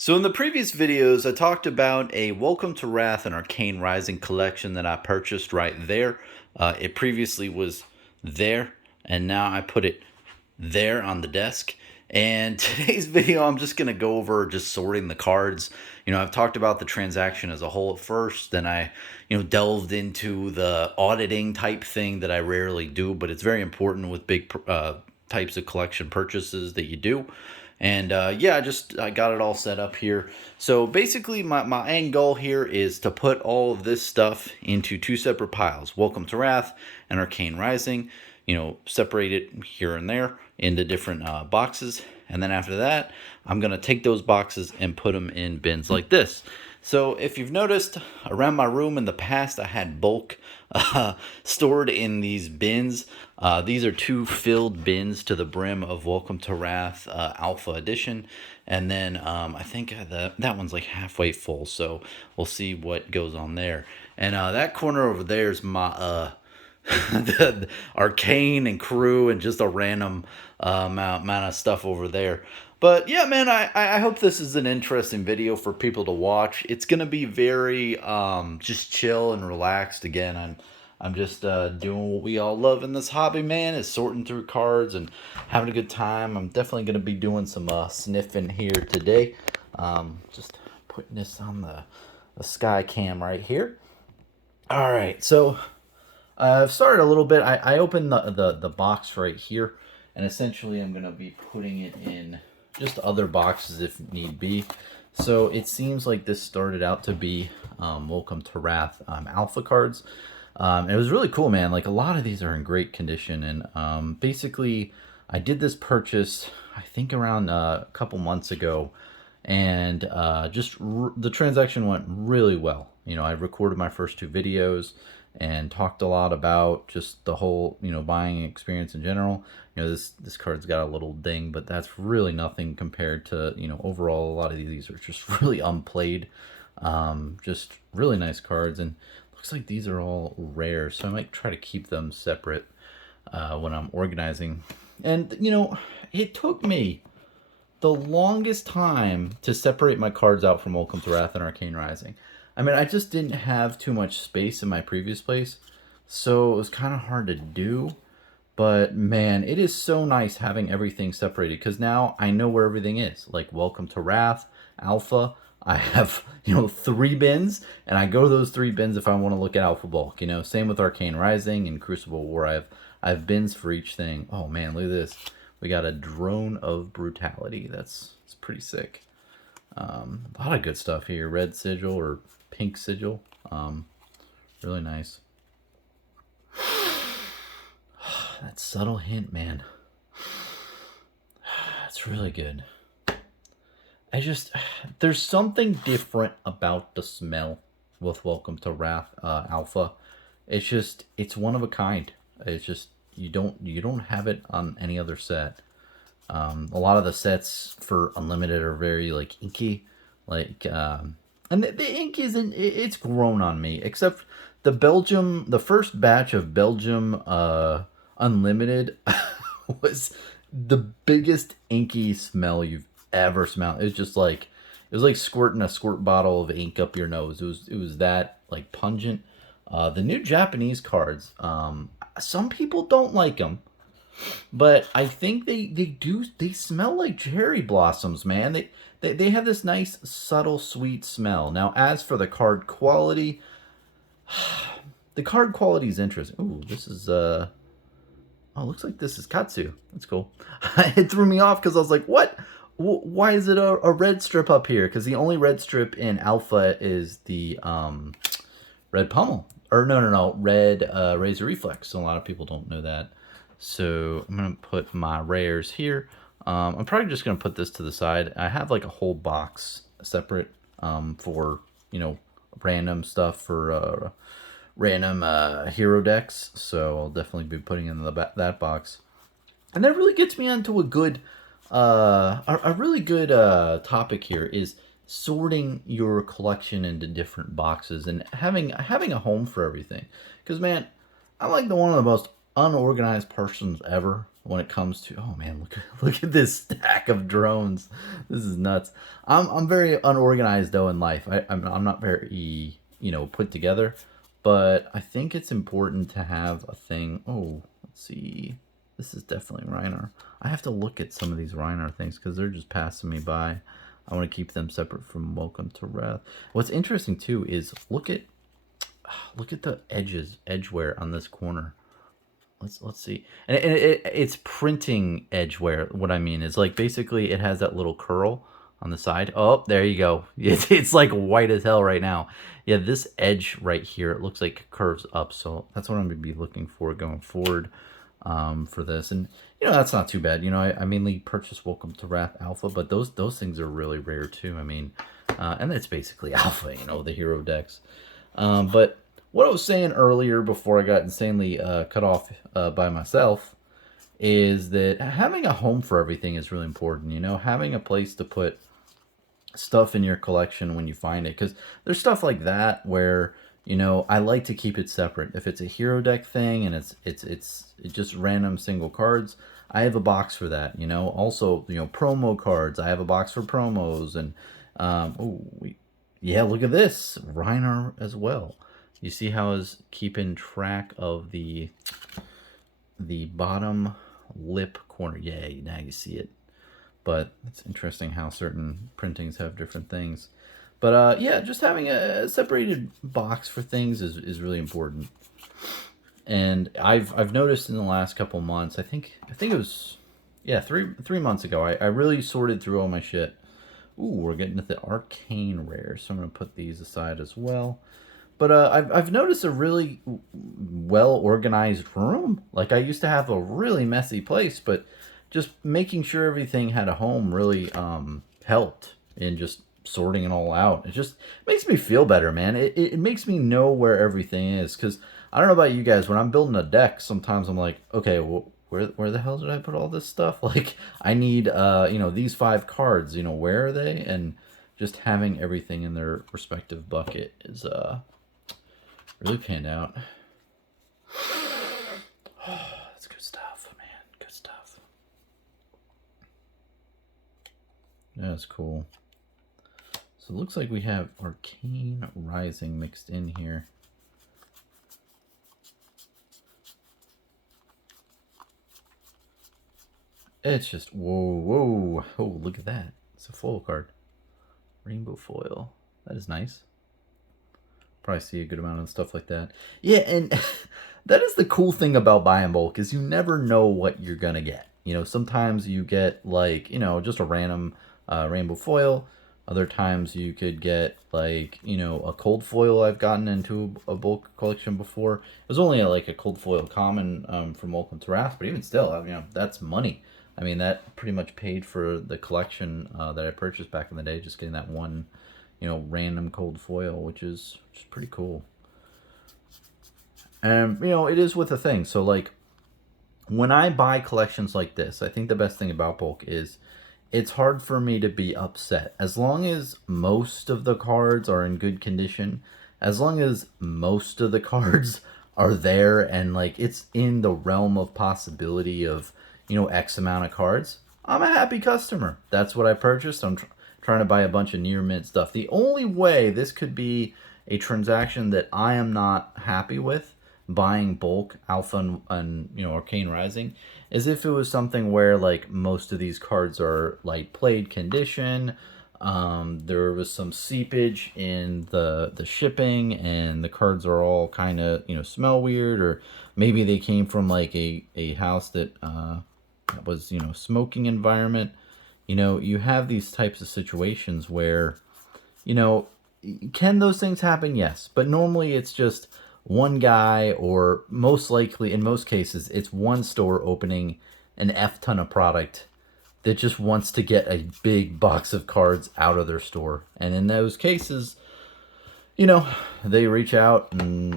So in the previous videos, I talked about a Welcome to Wrath and Arcane Rising collection that I purchased right there. It previously was there, and now I put it there on the desk. And today's video, I'm just going to go over just sorting the cards. I've talked about the transaction as a whole at first, then I, delved into the auditing type thing that I rarely do, but it's very important with big types of collection purchases that you do. And yeah, I got it all set up here. So basically my end goal here is to put all of this stuff into two separate piles. Welcome to Wrath and Arcane Rising. Separate it here and there into different boxes. And then after that, I'm going to take those boxes and put them in bins like this. So if you've noticed, around my room in the past, I had bulk stored in these bins. These are two filled bins to the brim of Welcome to Wrath Alpha Edition. And then I think that one's like halfway full, so we'll see what goes on there. And that corner over there is my the Arcane and Crew and just a random amount of stuff over there. But yeah, man, I hope this is an interesting video for people to watch. It's gonna be very just chill and relaxed. Again, I'm just doing what we all love in this hobby, man, is sorting through cards and having a good time. I'm definitely gonna be doing some sniffing here today. Just putting this on the sky cam right here. All right, so I've started a little bit. I opened the box right here, and essentially I'm going to be putting it in just other boxes if need be. So it seems like this started out to be Welcome to Wrath Alpha cards. It was really cool, man. Like, a lot of these are in great condition, and basically I did this purchase, I think, around a couple months ago, and the transaction went really well. I recorded my first two videos and talked a lot about just the whole, buying experience in general. This card's got a little ding, but that's really nothing compared to, overall, a lot of these are just really unplayed. Just really nice cards, and looks like these are all rare, so I might try to keep them separate when I'm organizing. And, it took me the longest time to separate my cards out from Welcome to Wrath and Arcane Rising. I mean, I just didn't have too much space in my previous place, so it was kind of hard to do. But man, it is so nice having everything separated, because now I know where everything is. Like Welcome to Wrath, Alpha, I have, 3 bins, and I go to those 3 bins if I want to look at Alpha bulk. Same with Arcane Rising and Crucible War. I have bins for each thing. Oh man, look at this. We got a Drone of Brutality. It's pretty sick. A lot of good stuff here. Red sigil or pink sigil. Really nice. That subtle hint, man. It's really good. There's something different about the smell with Welcome to Wrath Alpha. It's one of a kind. It's just, you don't have it on any other set. A lot of the sets for Unlimited are very like inky, like and the ink isn't, it's grown on me, except the first batch of Belgium Unlimited was the biggest inky smell you've ever smelled. It was like squirting a squirt bottle of ink up your nose. It was that like pungent. The new Japanese cards, some people don't like them, but I think they smell like cherry blossoms, man. They have this nice, subtle, sweet smell. Now, as for the card quality, the card quality is interesting. Ooh, this is, oh, looks like this is Katsu. That's cool. It threw me off because I was like, what? Why is it a red strip up here? Because the only red strip in Alpha is the red pummel. Or no, red Razor Reflex. So a lot of people don't know that. So I'm going to put my rares here. I'm probably just going to put this to the side. I have like a whole box separate for, random stuff for random hero decks. So I'll definitely be putting in that box. And that really gets me onto a really good topic here, is sorting your collection into different boxes and having a home for everything. Because, man, I'm like one of the most unorganized persons ever. when it comes to, oh man, look at this stack of drones. This is nuts. I'm very unorganized though in life. I'm not very, you know, put together, but I think it's important to have a thing. Oh, let's see. This is definitely Reiner. I have to look at some of these Reiner things because they're just passing me by. I want to keep them separate from Welcome to Wrath. What's interesting too is look at the edge wear on this corner. Let's see, and it's printing edge wear. What I mean is like basically it has that little curl on the side. Oh, there you go. It's like white as hell right now. Yeah, this edge right here, it looks like it curves up. So that's what I'm gonna be looking for going forward for this. And you know, that's not too bad. You know, I mainly purchased Welcome to Wrath Alpha, but those things are really rare too. I mean, and it's basically Alpha, you know, the hero decks. But what I was saying earlier before I got insanely cut off by myself is that having a home for everything is really important. You know, having a place to put stuff in your collection when you find it, because there's stuff like that where, you know, I like to keep it separate. If it's a hero deck thing and it's just random single cards, I have a box for that. You know, also, you know, promo cards, I have a box for promos. And yeah, look at this Reiner as well. You see how is keeping track of the bottom lip corner. Yeah, now you see it. But it's interesting how certain printings have different things. But yeah, just having a separated box for things is really important. And I've noticed in the last couple months, I think it was, yeah, three months ago, I really sorted through all my shit. Ooh, we're getting to the arcane rare, so I'm gonna put these aside as well. But I've noticed a really well-organized room. Like, I used to have a really messy place, but just making sure everything had a home really helped in just sorting it all out. It just makes me feel better, man. It makes me know where everything is. Because I don't know about you guys, when I'm building a deck, sometimes I'm like, okay, well, where the hell did I put all this stuff? Like, I need, you know, these 5 cards, you know, where are they? And just having everything in their respective bucket is really panned out. Oh, that's good stuff, man. Good stuff. That's cool. So it looks like we have Arcane Rising mixed in here. It's just, whoa. Oh, look at that. It's a foil card. Rainbow foil. That is nice. Probably see a good amount of stuff like that. Yeah, and that is the cool thing about buying bulk is you never know what you're gonna get. You know, sometimes you get like, you know, just a random rainbow foil. Other times you could get like, you know, a cold foil. I've gotten into a bulk collection before. It was only like a cold foil common from Welcome to Wrath, but even still, you know, that's money. I mean, that pretty much paid for the collection that I purchased back in the day, just getting that one, you know, random cold foil, which is pretty cool. And, you know, it is with a thing. So, like, when I buy collections like this, I think the best thing about bulk is it's hard for me to be upset. As long as most of the cards are in good condition, as long as most of the cards are there and, like, it's in the realm of possibility of, you know, X amount of cards, I'm a happy customer. That's what I purchased. I'm trying to buy a bunch of near mint stuff. The only way this could be a transaction that I am not happy with buying bulk Alpha and you know, Arcane Rising is if it was something where like most of these cards are light played condition. There was some seepage in the shipping and the cards are all kind of, you know, smell weird, or maybe they came from like a house that was, you know, smoking environment. You know, you have these types of situations where, you know, can those things happen? Yes. But normally it's just one guy, or most likely, in most cases, it's one store opening an F ton of product that just wants to get a big box of cards out of their store. And in those cases, you know, they reach out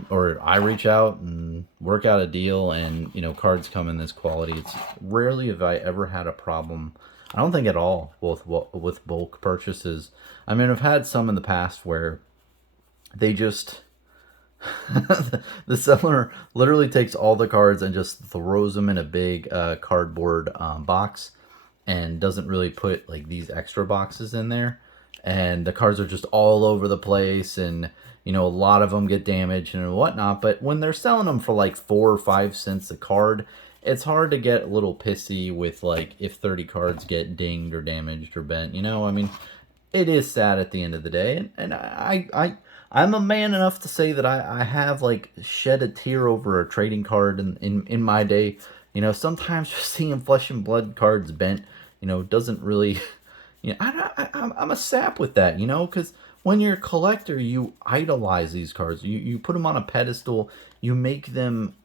or I reach out and work out a deal, and, you know, cards come in this quality. It's rarely have I ever had a problem. I don't think at all with bulk purchases. I mean, I've had some in the past where they just, The seller literally takes all the cards and just throws them in a big cardboard box, and doesn't really put like these extra boxes in there. And the cards are just all over the place, and a lot of them get damaged and whatnot. But when they're selling them for like 4 or 5 cents a card, it's hard to get a little pissy with like if 30 cards get dinged or damaged or bent. I mean, it is sad at the end of the day, and I'm a man enough to say that I have like shed a tear over a trading card in my day. Sometimes just seeing flesh and blood cards bent, doesn't really, I'm a sap with that, because when you're a collector, you idolize these cards. You put them on a pedestal. You make them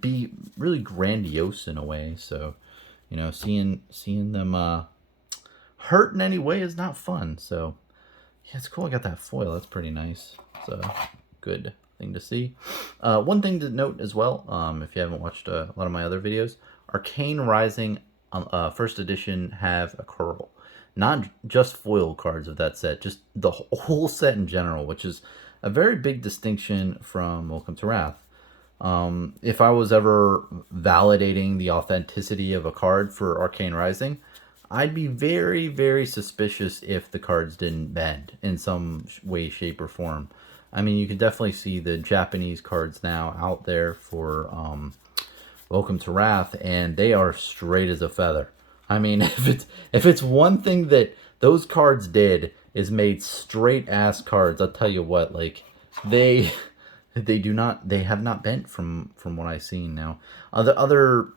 be really grandiose in a way. So, seeing them hurt in any way is not fun. So, yeah, it's cool. I got that foil. That's pretty nice. It's a good thing to see. One thing to note as well, if you haven't watched a lot of my other videos, Arcane Rising first edition have a curl. Not just foil cards of that set, just the whole set in general, which is a very big distinction from Welcome to Wrath. If I was ever validating the authenticity of a card for Arcane Rising, I'd be very, very suspicious if the cards didn't bend in some way, shape, or form. I mean, you can definitely see the Japanese cards now out there for Welcome to Wrath, and they are straight as a feather. I mean, if it's one thing that those cards did is made straight ass cards, I'll tell you what, like they have not bent from what I've seen now. Other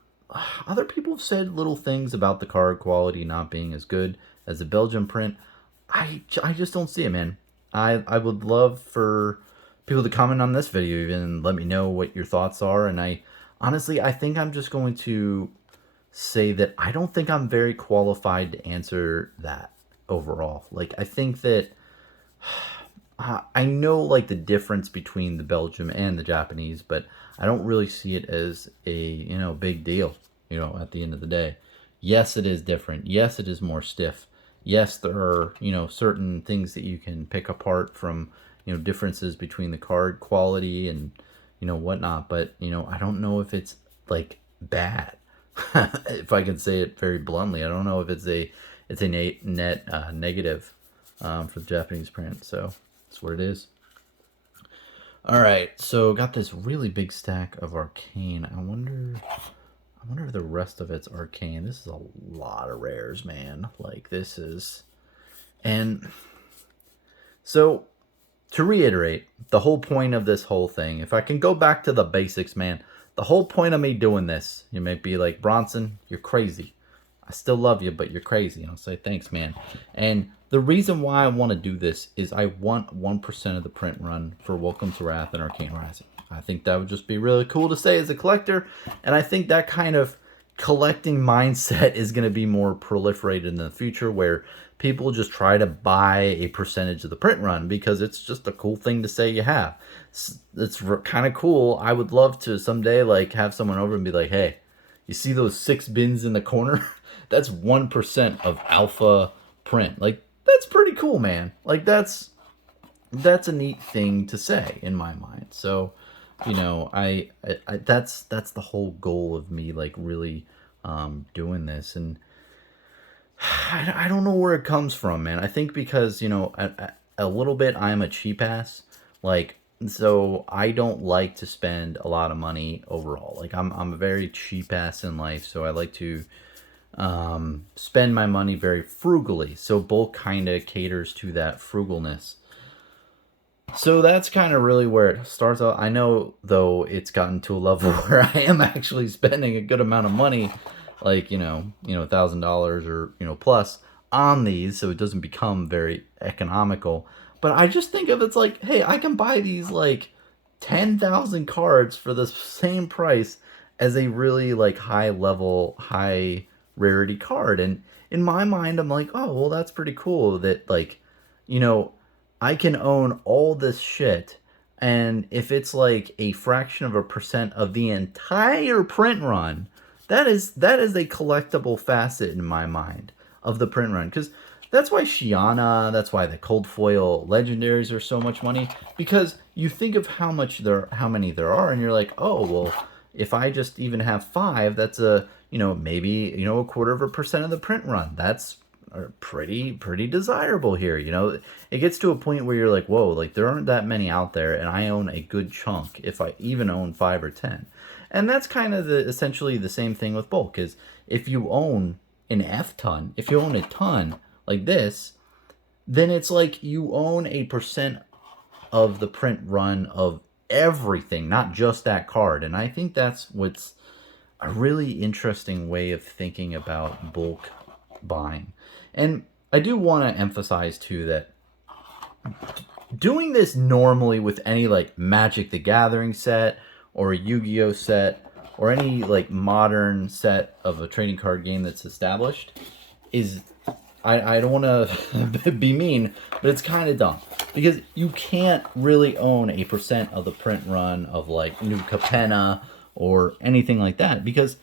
people have said little things about the card quality not being as good as the Belgian print. I just don't see it, man. I would love for people to comment on this video even and let me know what your thoughts are. And I think I'm just going to say that I don't think I'm very qualified to answer that overall. Like, I think that I know like the difference between the Belgium and the Japanese, but I don't really see it as a big deal. At the end of the day, yes, it is different. Yes, it is more stiff. Yes, there are certain things that you can pick apart from differences between the card quality and whatnot. But I don't know if it's like bad. If I can say it very bluntly, I don't know if it's a net negative for the Japanese print. So that's what it is. All right, so got this really big stack of Arcane. I wonder if the rest of it's Arcane. This is a lot of rares, man. Like, this is... And so, to reiterate, the whole point of this whole thing, if I can go back to the basics, man, the whole point of me doing this, you may be like, Bronson, you're crazy. I still love you, but you're crazy. I'll say, thanks, man. And the reason why I want to do this is I want 1% of the print run for Welcome to Wrath and Arcane Rising. I think that would just be really cool to say as a collector, and I think that kind of collecting mindset is going to be more proliferated in the future, where people just try to buy a percentage of the print run because it's just a cool thing to say you have. It's kind of cool. I would love to someday like have someone over and be like, hey, you see those 6 bins in the corner? That's 1% of Alpha print. Like, that's pretty cool, man. Like, that's a neat thing to say in my mind. So, I that's the whole goal of me, like, really doing this. And I don't know where it comes from, man. I think because a little bit I'm a cheap ass, like, so I don't like to spend a lot of money overall. Like, I'm a very cheap ass in life, so I like to spend my money very frugally. So bulk kind of caters to that frugalness. So that's kind of really where it starts out. I know, though, it's gotten to a level where I am actually spending a good amount of money, like, $1,000 or, plus on these, so it doesn't become very economical. But I just think of it's like, hey, I can buy these, like, 10,000 cards for the same price as a really, like, high-level, high rarity card. And in my mind, I'm like, oh, well, that's pretty cool that, like, I can own all this shit, and if it's like a fraction of a percent of the entire print run, that is a collectible facet in my mind of the print run. Because That's why Shiana, that's why the cold foil legendaries are so much money, because you think of how many there are, and you're like, oh well, if I just even have 5, that's maybe a quarter of a percent of the print run. That's pretty desirable here. It gets to a point where you're like, whoa, like there aren't that many out there, and I own a good chunk if I even own 5 or 10. And that's kind of essentially the same thing with bulk. Is if you own an F ton, if you own a ton like this, then it's like you own a percent of the print run of everything, not just that card. And I think that's what's a really interesting way of thinking about bulk buying. And I do want to emphasize too that doing this normally with any like Magic the Gathering set or a Yu-Gi-Oh set or any like modern set of a trading card game that's established is, I don't want to be mean, but it's kind of dumb. Because you can't really own a percent of the print run of like New Capenna or anything like that, because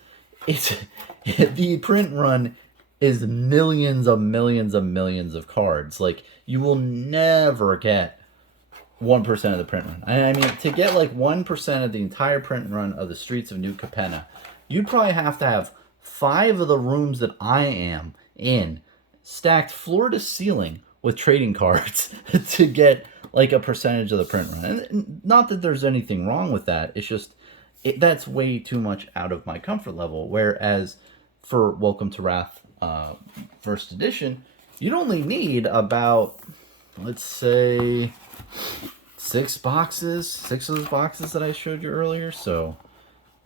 it's the print run is millions of cards. Like, you will never get 1% of the print run. I mean, to get like 1% of the entire print run of the Streets of New Capenna, you'd probably have to have 5 of the rooms that I am in stacked floor to ceiling with trading cards to get like a percentage of the print run. And not that there's anything wrong with that. It's just that's way too much out of my comfort level. Whereas for Welcome to Wrath first edition, you'd only need about, let's say, 6 boxes, 6 of those boxes that I showed you earlier. So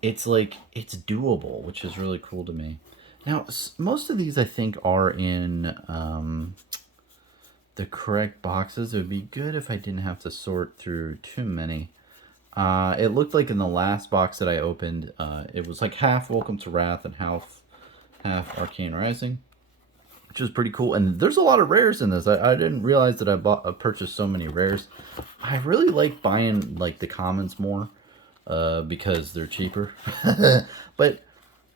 it's like, it's doable, which is really cool to me. Now, most of these I think are in the correct boxes. It would be good if I didn't have to sort through too many. It looked like in the last box that I opened, it was like half Welcome to Wrath and half Arcane Rising, which is pretty cool. And there's a lot of rares in this. I didn't realize that I purchased so many rares. I really like buying like the commons more because they're cheaper. But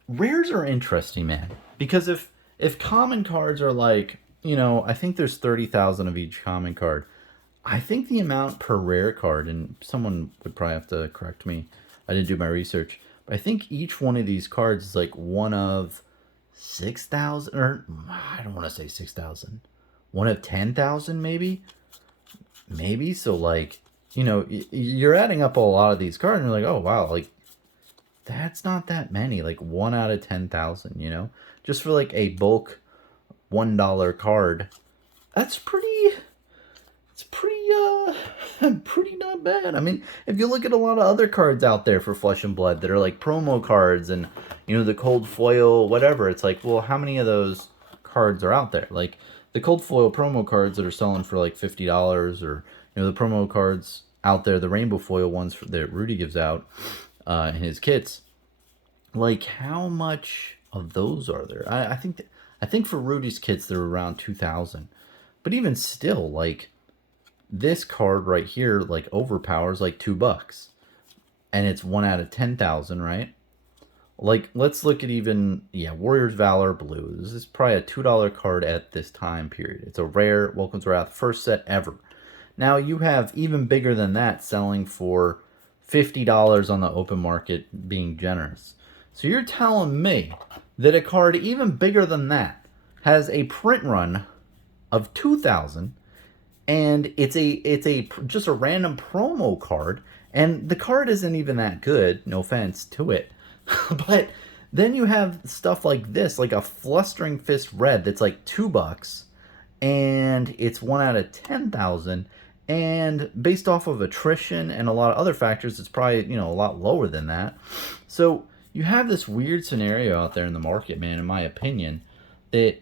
rares are interesting, man, because if common cards are like, I think there's 30,000 of each common card. I think the amount per rare card, and someone would probably have to correct me, I didn't do my research, but I think each one of these cards is like one of 6,000, or I don't want to say 6,000, one of 10,000 maybe. So like, you're adding up a lot of these cards and you're like, oh wow, like that's not that many, like 1 out of 10,000, just for like a bulk $1 card. That's pretty not bad. I mean, if you look at a lot of other cards out there for Flesh and Blood that are like promo cards and, the cold foil, whatever, it's like, well, how many of those cards are out there? Like the cold foil promo cards that are selling for like $50, or, the promo cards out there, the rainbow foil ones that Rudy gives out in his kits. Like, how much of those are there? I think for Rudy's kits, they're around 2,000. But even still, like, this card right here, like, overpowers like $2. And it's 1 out of 10,000, right? Like, let's look at even, Warrior's Valor Blue. This is probably a $2 card at this time period. It's a rare Welcome to Wrath first set ever. Now, you have even bigger than that selling for $50 on the open market, being generous. So you're telling me that a card even bigger than that has a print run of 2,000, and it's just a random promo card, and the card isn't even that good, no offense to it. But then you have stuff like this, like a Flustering Fist Red that's like $2, and it's 1 out of 10,000, and based off of attrition and a lot of other factors, it's probably, a lot lower than that. So you have this weird scenario out there in the market, man, in my opinion, that,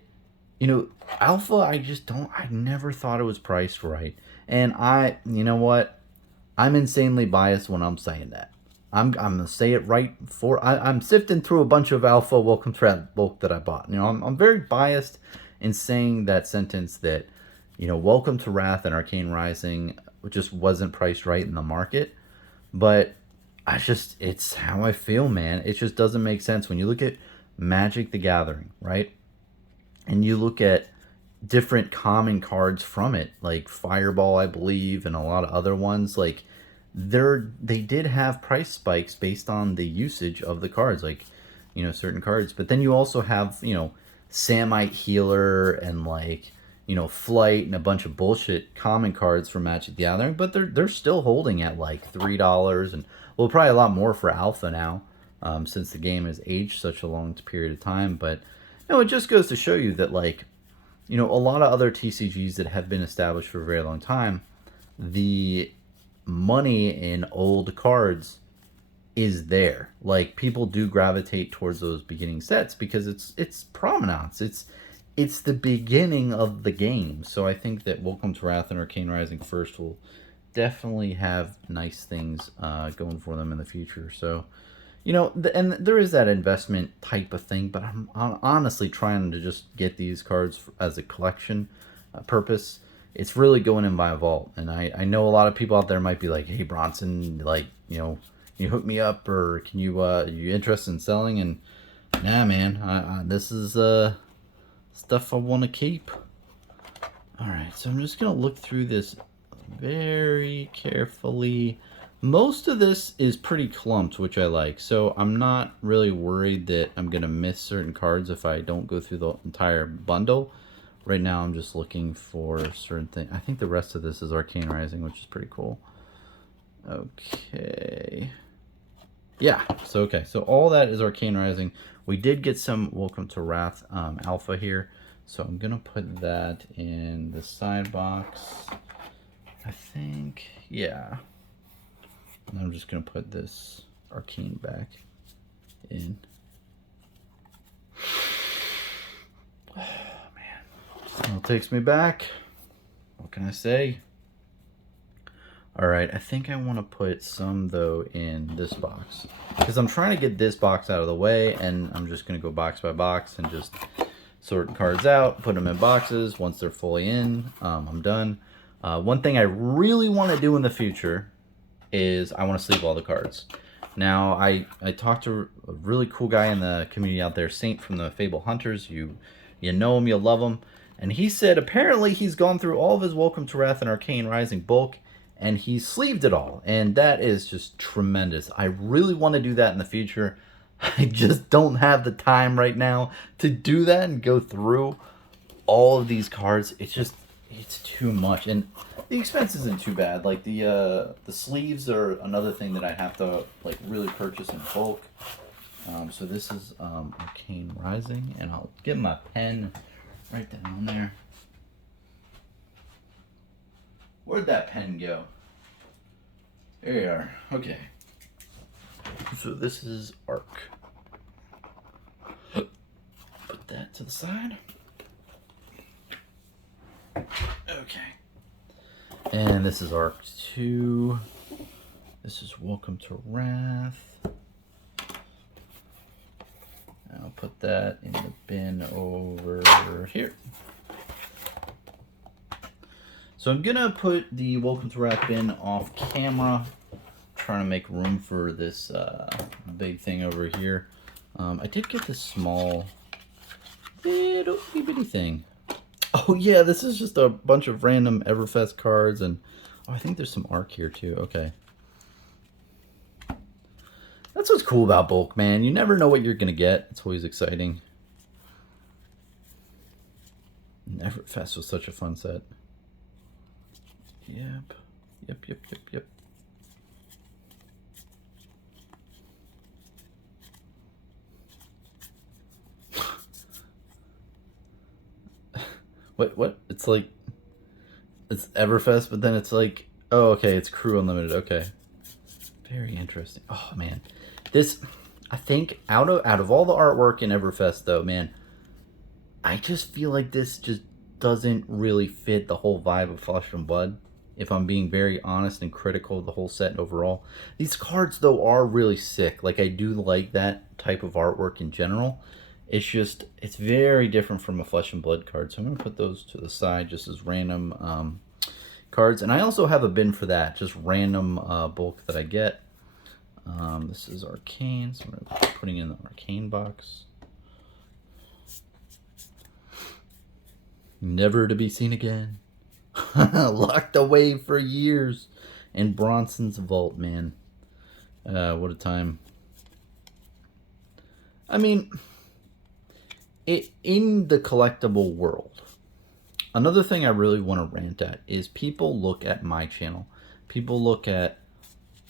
Alpha, I never thought it was priced right. And you know what? I'm insanely biased when I'm saying that. I'm going to say it right I'm sifting through a bunch of Alpha Welcome to Wrath bulk that I bought. I'm very biased in saying that sentence that, Welcome to Wrath and Arcane Rising just wasn't priced right in the market. But it's how I feel, man. It just doesn't make sense when you look at Magic the Gathering, right? And you look at different common cards from it, like Fireball, I believe, and a lot of other ones. Like they did have price spikes based on the usage of the cards, like, you know, certain cards. But then you also have, you know, Samite Healer and, like, you know, Flight and a bunch of bullshit common cards from Magic the Gathering, but they're still holding at like $3, and well, probably a lot more for Alpha now, since the game has aged such a long period of time. But you know, it just goes to show you that, like, you know, a lot of other TCGs that have been established for a very long time, the money in old cards is there. Like, people do gravitate towards those beginning sets because it's provenance. It's the beginning of the game. So I think that Welcome to Wrath and Arcane Rising First will definitely have nice things going for them in the future. So, you know, and there is that investment type of thing, but I'm honestly trying to just get these cards as a collection purpose. It's really going in my vault, and I know a lot of people out there might be like, "Hey, Bronson, like, you know, can you hook me up, or can you are you interested in selling?" And nah, man, this is stuff I want to keep. All right, so I'm just gonna look through this very carefully. Most of this is pretty clumped, which I like, so I'm not really worried that I'm gonna miss certain cards if I don't go through the entire bundle. Right now I'm just looking for certain things. I think the rest of this is Arcane Rising, which is pretty cool. Okay. Yeah, so okay, so all that is Arcane Rising. We did get some Welcome to Wrath Alpha here, so I'm gonna put that in the side box, I think. Yeah. And I'm just gonna put this Arcane back in. Oh man, well, it takes me back. What can I say? All right, I think I want to put some though in this box because I'm trying to get this box out of the way, and I'm just gonna go box by box and just sort cards out, put them in boxes. Once they're fully in, I'm done. One thing I really want to do in the future is I want to sleeve all the cards. Now, I talked to a really cool guy in the community out there, Saint from the Fable Hunters. You know him, you'll love him. And he said apparently he's gone through all of his Welcome to Wrath and Arcane Rising bulk, and he's sleeved it all. And that is just tremendous. I really want to do that in the future. I just don't have the time right now to do that and go through all of these cards. It's too much, and the expense isn't too bad. Like the sleeves are another thing that I have to like really purchase in bulk. So this is Arcane Rising, and I'll get my pen right down there. Where'd that pen go? There you are. Okay. So this is Arc. Put that to the side. Okay. And this is Arc 2. This is Welcome to Wrath. I'll put that in the bin over here. So I'm gonna put the Welcome to Wrath bin off camera. Trying to make room for this big thing over here. I did get this small little bitty thing. Oh yeah, this is just a bunch of random Everfest cards, and oh, I think there's some Arc here too. Okay. That's what's cool about bulk, man. You never know what you're gonna get. It's always exciting. Everfest was such a fun set. Yep. What? It's like, it's Everfest, but then it's like, oh, okay, it's Crew Unlimited. Okay. Very interesting. Oh, man. This, I think, out of all the artwork in Everfest, though, man, I just feel like this just doesn't really fit the whole vibe of Flesh and Blood, if I'm being very honest and critical of the whole set overall. These cards, though, are really sick. Like, I do like that type of artwork in general. It's just, it's very different from a Flesh and Blood card. So I'm going to put those to the side just as random cards. And I also have a bin for that, just random bulk that I get. This is Arcane, so I'm going to be putting in the Arcane box. never to be seen again. Locked away for years in Bronson's vault, man. What a time. I mean, in the collectible world, another thing I really want to rant at is people look at my channel. People look at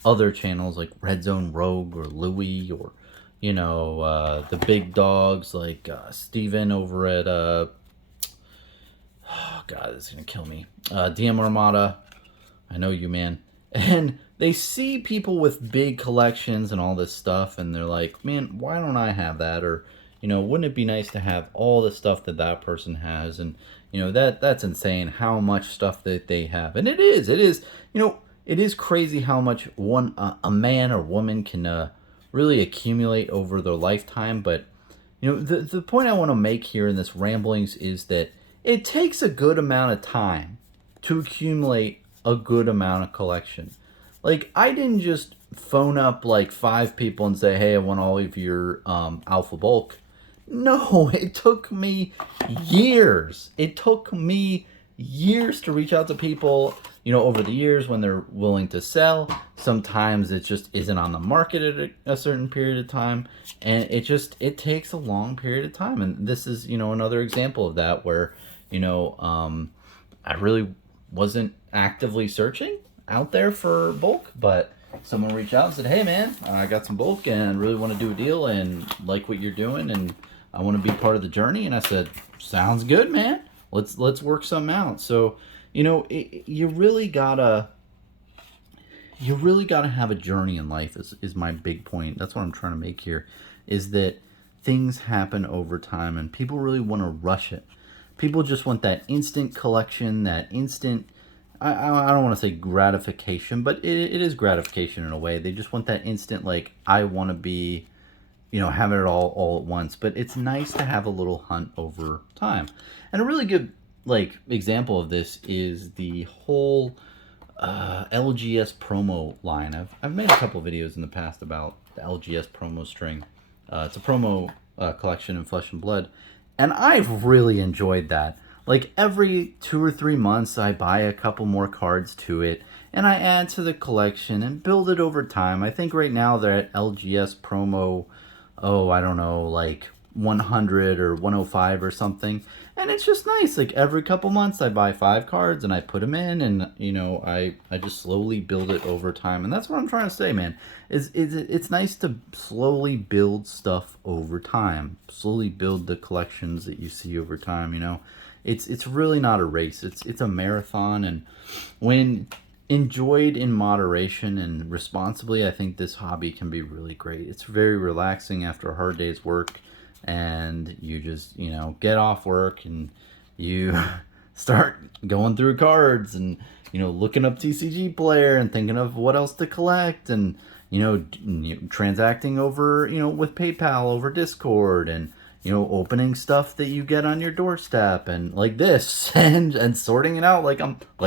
other channels like Red Zone Rogue or Louie or, you know, the big dogs like Steven over at, oh God, this is going to kill me. DM Armada. I know you, man. And they see people with big collections and all this stuff, and they're like, man, why don't I have that? Or, you know, wouldn't it be nice to have all the stuff that that person has? And, you know, that's insane how much stuff that they have. And it is, you know, it is crazy how much a man or woman can really accumulate over their lifetime. But, you know, the point I want to make here in this ramblings is that it takes a good amount of time to accumulate a good amount of collection. Like, I didn't just phone up like 5 people and say, hey, I want all of your Alpha bulk. No, it took me years. It took me years to reach out to people, you know, over the years when they're willing to sell. Sometimes it just isn't on the market at a certain period of time. And it takes a long period of time. And this is, you know, another example of that where, you know, I really wasn't actively searching out there for bulk, but someone reached out and said, hey man, I got some bulk and really want to do a deal and like what you're doing and I want to be part of the journey. And I said, sounds good, man. Let's work something out. So, you know, you really gotta have a journey in life is my big point. That's what I'm trying to make here, is that things happen over time and people really want to rush it. People just want that instant collection, that instant, I don't want to say gratification, but it is gratification in a way. They just want that instant, like, I want to be, you know, having it all at once. But it's nice to have a little hunt over time. And a really good, like, example of this is the whole LGS promo line. I've made a couple videos in the past about the LGS promo string. It's a promo collection in Flesh and Blood. And I've really enjoyed that. Like, every 2 or 3 months, I buy a couple more cards to it, and I add to the collection and build it over time. I think right now they're at LGS promo, I don't know, like 100 or 105 or something. And it's just nice. Like, every couple months, I buy 5 cards, and I put them in, and, you know, I just slowly build it over time. And that's what I'm trying to say, man. It's nice to slowly build stuff over time. Slowly build the collections that you see over time, you know. It's really not a race. It's a marathon, and when enjoyed in moderation and responsibly, I think this hobby can be really great. It's very relaxing after a hard day's work, and you just, you know, get off work and you start going through cards and, you know, looking up TCG Player and thinking of what else to collect, and, you know, transacting over, you know, with PayPal over Discord, and, you know, opening stuff that you get on your doorstep and like this and sorting it out like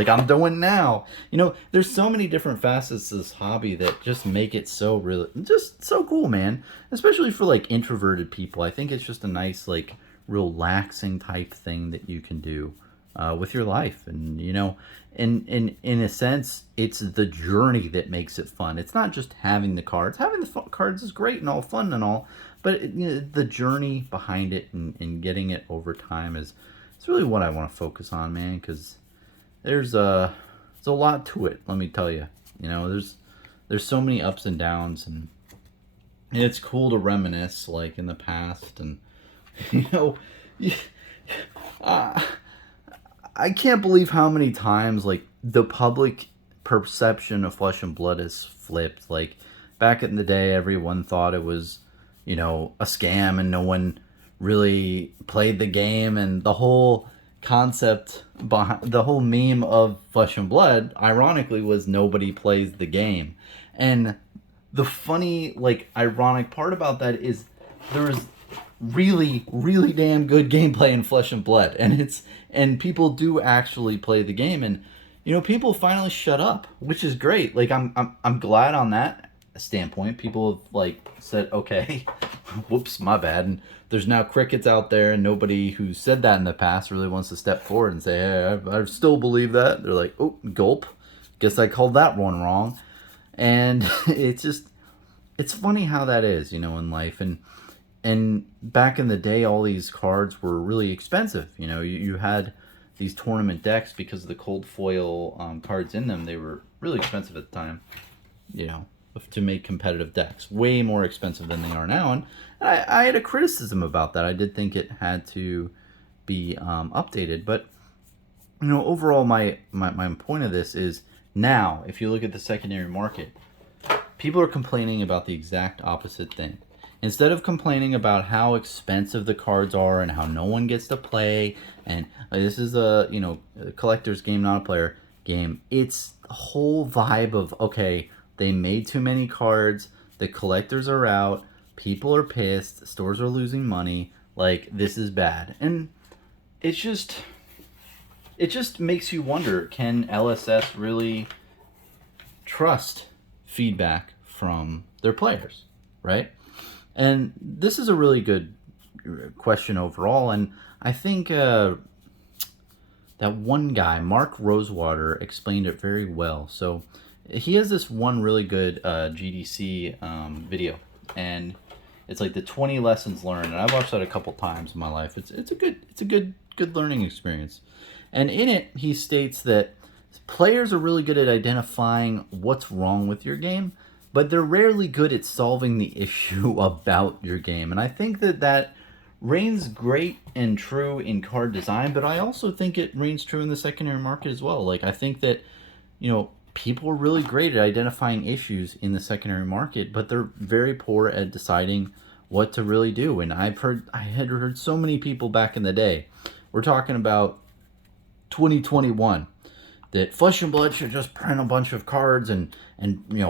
I'm doing now. You know, there's so many different facets to this hobby that just make it so really just so cool, man. Especially for like introverted people. I think it's just a nice, like, relaxing type thing that you can do with your life. And, you know, in a sense, it's the journey that makes it fun. It's not just having the cards. Having the cards is great and all fun and all, but you know, the journey behind it and getting it over time it's really what I want to focus on, man, because there's a lot to it, let me tell you. You know, there's so many ups and downs, and it's cool to reminisce, like, in the past. And, you know, I can't believe how many times, like, the public perception of Flesh and Blood has flipped. Like, back in the day, everyone thought it was, you know, a scam and no one really played the game. And the whole concept behind the whole meme of Flesh and Blood, ironically, was nobody plays the game. And the funny, like, ironic part about that is there's really, really damn good gameplay in Flesh and Blood, and people do actually play the game, and, you know, people finally shut up, which is great. Like, I'm glad on that standpoint. People have, like, said, okay, Whoops, my bad. And there's now crickets out there, and nobody who said that in the past really wants to step forward and say, hey, I still believe that. They're like, oh, gulp. Guess I called that one wrong. And it's funny how that is, in life. And back in the day, all these cards were really expensive. You had these tournament decks because of the cold foil cards in them. They were really expensive at the time, to make competitive decks. Way more expensive than they are now. And I had a criticism about that. I did think it had to be updated. But, overall, my point of this is now, if you look at the secondary market, people are complaining about the exact opposite thing. Instead of complaining about how expensive the cards are and how no one gets to play, and this is a collector's game, not a player game, it's the whole vibe of, okay, they made too many cards, the collectors are out, people are pissed, stores are losing money, like, this is bad. And it just makes you wonder, can LSS really trust feedback from their players, right? And this is a really good question overall, and I think that one guy, Mark Rosewater, explained it very well. So he has this one really good GDC video, and it's like the 20 lessons learned, and I've watched that a couple times in my life. It's a good learning experience, and in it he states that players are really good at identifying what's wrong with your game, but they're rarely good at solving the issue about your game. And I think that reigns great and true in card design, but I also think it reigns true in the secondary market as well. Like, I think that, people are really great at identifying issues in the secondary market, but they're very poor at deciding what to really do. And I had heard so many people back in the day, we're talking about 2021, that Flesh and Blood should just print a bunch of cards and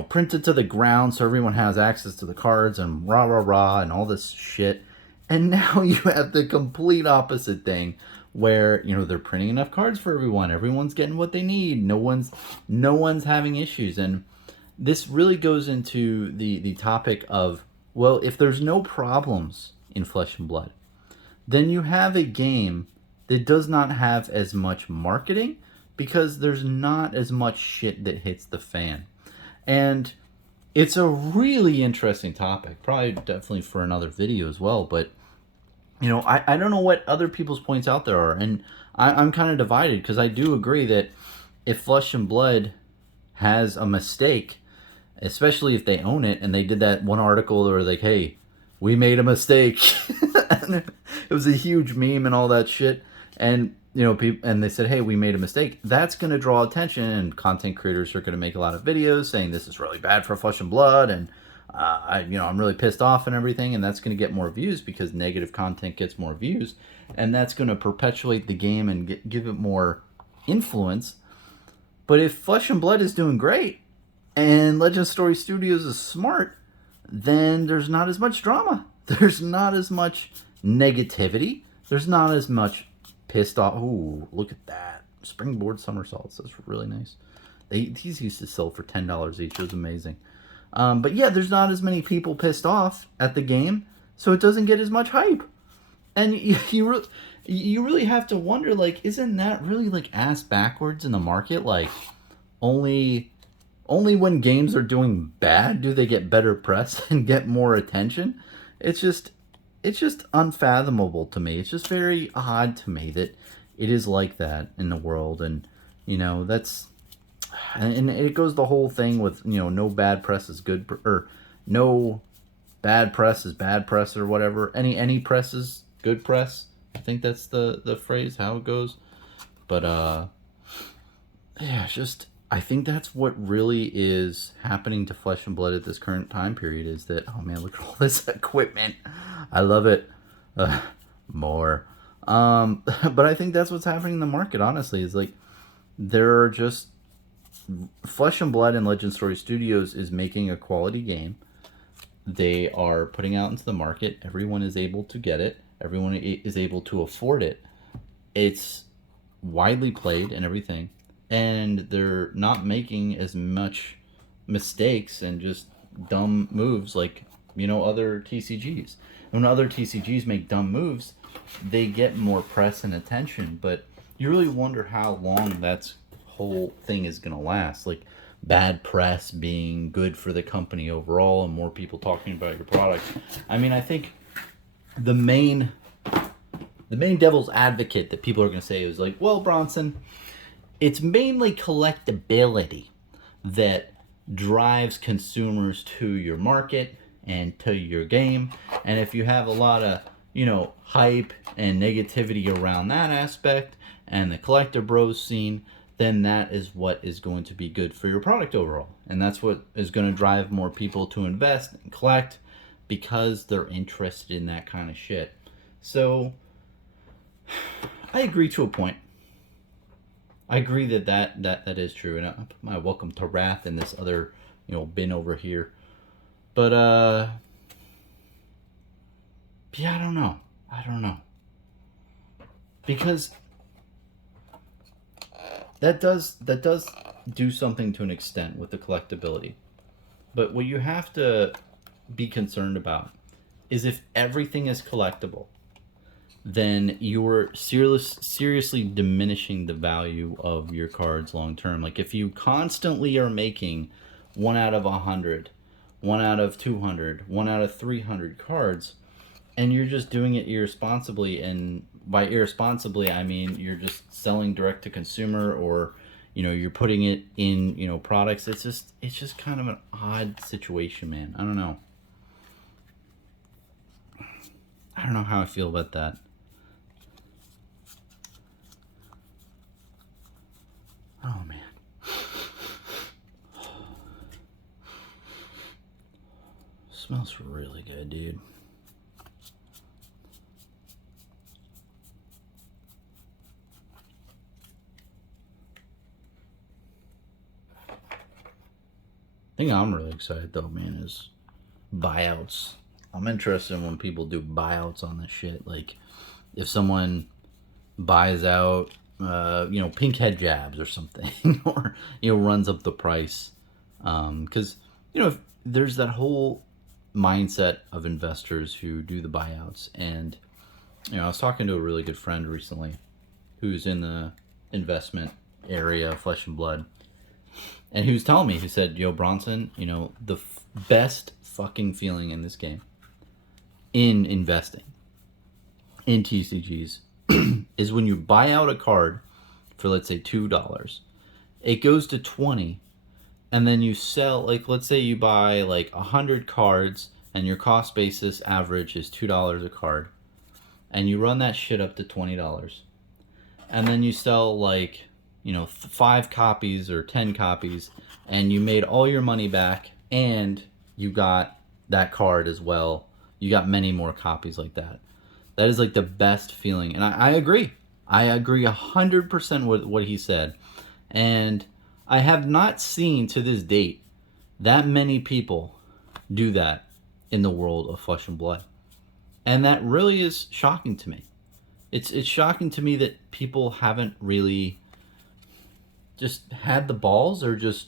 print it to the ground so everyone has access to the cards and rah rah rah and all this shit. And now you have the complete opposite thing, where they're printing enough cards for everyone. Everyone's getting what they need. No one's having issues. And this really goes into the topic of, well, if there's no problems in Flesh and Blood, then you have a game that does not have as much marketing, because there's not as much shit that hits the fan. And it's a really interesting topic, probably definitely for another video as well. But I don't know what other people's points out there are, and I'm kind of divided, because I do agree that if Flesh and Blood has a mistake, especially if they own it, and they did that one article where like, hey, we made a mistake, and it was a huge meme and all that shit, and people, and they said, hey, we made a mistake, that's going to draw attention, and content creators are going to make a lot of videos saying this is really bad for Flesh and Blood, and I'm really pissed off and everything, and that's going to get more views, because negative content gets more views, and that's going to perpetuate the game and give it more influence. But if Flesh and Blood is doing great, and Legend Story Studios is smart, then there's not as much drama. There's not as much negativity. There's not as much pissed off. Ooh, look at that. Springboard somersaults. That's really nice. These used to sell for $10 each. It was amazing. But yeah, there's not as many people pissed off at the game, so it doesn't get as much hype. And you really have to wonder, like, isn't that really, like, ass backwards in the market? Like, only when games are doing bad do they get better press and get more attention. It's just unfathomable to me. It's just very odd to me that it is like that in the world. And that's, and it goes the whole thing with no bad press is good, or no bad press is bad press, or whatever. Any press is good press. I think that's the phrase, how it goes. But yeah, just, I think that's what really is happening to Flesh and Blood at this current time period, is that, oh man, look at all this equipment. I love it. More. But I think that's what's happening in the market, honestly, is like, there are just, Flesh and Blood and Legend Story Studios is making a quality game. They are putting out into the market. Everyone is able to get it. Everyone is able to afford it. It's widely played and everything. And they're not making as much mistakes and just dumb moves like, other TCGs. when other TCGs make dumb moves, they get more press and attention. But you really wonder how long that whole thing is going to last. Like, bad press being good for the company overall and more people talking about your product. I mean, I think the main devil's advocate that people are going to say is like, well, Bronson, it's mainly collectability that drives consumers to your market and to your game. And if you have a lot of, hype and negativity around that aspect and the collector bros scene, then that is what is going to be good for your product overall. And that's what is going to drive more people to invest and collect because they're interested in that kind of shit. So I agree to a point. I agree that is true. And I put my welcome to wrath in this other, bin over here. But yeah, I don't know. Because that does do something to an extent with the collectability. But what you have to be concerned about is if everything is collectible, then you're seriously diminishing the value of your cards long term. Like, if you constantly are making 1 out of 100, 1 out of 200, 1 out of 300 cards, and you're just doing it irresponsibly, and by irresponsibly I mean you're just selling direct to consumer, or you're putting it in products. It's just kind of an odd situation, man. I don't know how I feel about that. Oh man. Smells really good, dude. Thing I'm really excited though, man, is buyouts. I'm interested in when people do buyouts on this shit. Like, if someone buys out, pink head jabs or something, or runs up the price, because there's that whole mindset of investors who do the buyouts. And I was talking to a really good friend recently who's in the investment area, Flesh and Blood. And he was telling me, he said, yo, Bronson, the best fucking feeling in this game, in investing, in TCGs, is when you buy out a card for, let's say, $2. It goes to 20, and then you sell, like, let's say you buy, like, 100 cards, and your cost basis average is $2 a card, and you run that shit up to $20. And then you sell, like, 5 copies or 10 copies, and you made all your money back, and you got that card as well. You got many more copies like that. That is like the best feeling. And I agree. I agree 100% with what he said. And I have not seen to this date that many people do that in the world of Flesh and Blood. And that really is shocking to me. It's shocking to me that people haven't really just had the balls, or just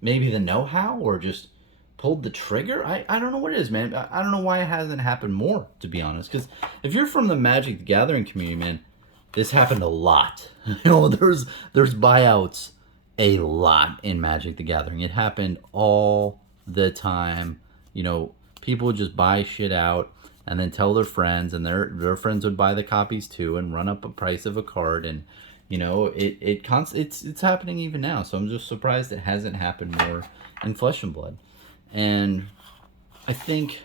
maybe the know-how, or just pulled the trigger. I don't know what it is, man. I don't know why it hasn't happened more, to be honest. Because if you're from the Magic the Gathering community, man, this happened a lot. There's buyouts a lot in Magic the Gathering. It happened all the time. People would just buy shit out and then tell their friends, and their friends would buy the copies too and run up a price of a card. And it's happening even now. So I'm just surprised it hasn't happened more in Flesh and Blood. And I think